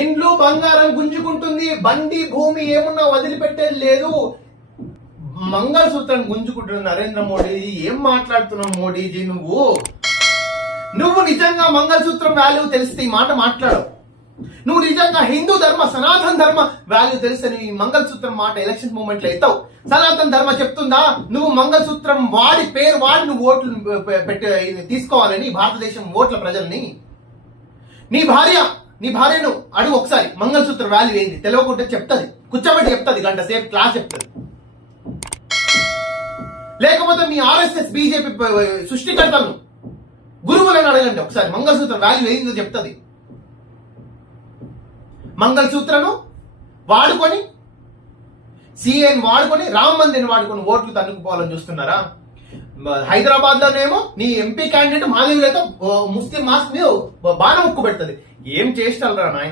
ఇండ్లు బంగారం గుంజుకుంటుంది బండి భూమి ఏమున్నా వదిలిపెట్టేది లేదు. మంగళసూత్రం గుంజుకుంటున్న నరేంద్ర మోడీ. ఏం మాట్లాడుతున్నావు మోడీజీ నువ్వు? నువ్వు నిజంగా మంగళసూత్రం వాల్యూ తెలిస్తే ఈ మాట మాట్లాడు. నువ్వు నిజంగా హిందూ ధర్మ సనాతన ధర్మ వాల్యూ తెలిస్తే నీ మంగళసూత్రం మాట ఎలక్షన్ మూమెంట్లో ఎత్తావు. సనాతన ధర్మ చెప్తుందా? నువ్వు మంగళసూత్రం వాడి పేరు వాడి నువ్వు ఓట్లు పెట్టి తీసుకోవాలని భారతదేశం ఓట్ల ప్రజల్ని. నీ భార్య నీ భార్యను అడుగు ఒకసారి. మంగళసూత్ర వాల్యూ ఏంది? తెలియకుంటే చెప్తుంది. కూర్చోబెట్టి చెప్తుంది. గంట సేపు క్లాస్ చెప్తుంది. లేకపోతే మీ ఆర్ఎస్ఎస్ బీజేపీ సృష్టికర్తలను గురువులను అడగండి ఒకసారి. మంగళసూత్రం వాల్యూ ఏందో చెప్తుంది. మంగళసూత్రను వాడుకొని సిఏని వాడుకొని రామ మందిర్ని వాడుకొని ఓట్లు తన్నుకుపోవాలని చూస్తున్నారా? హైదరాబాద్ లోనేమో నీ ఎంపీ క్యాండిడేట్ మాధవిలతో ముస్లిం మాస్ మీద బాణం ఉక్కు పెడుతుంది. ఏం చేస్తారా నాయన?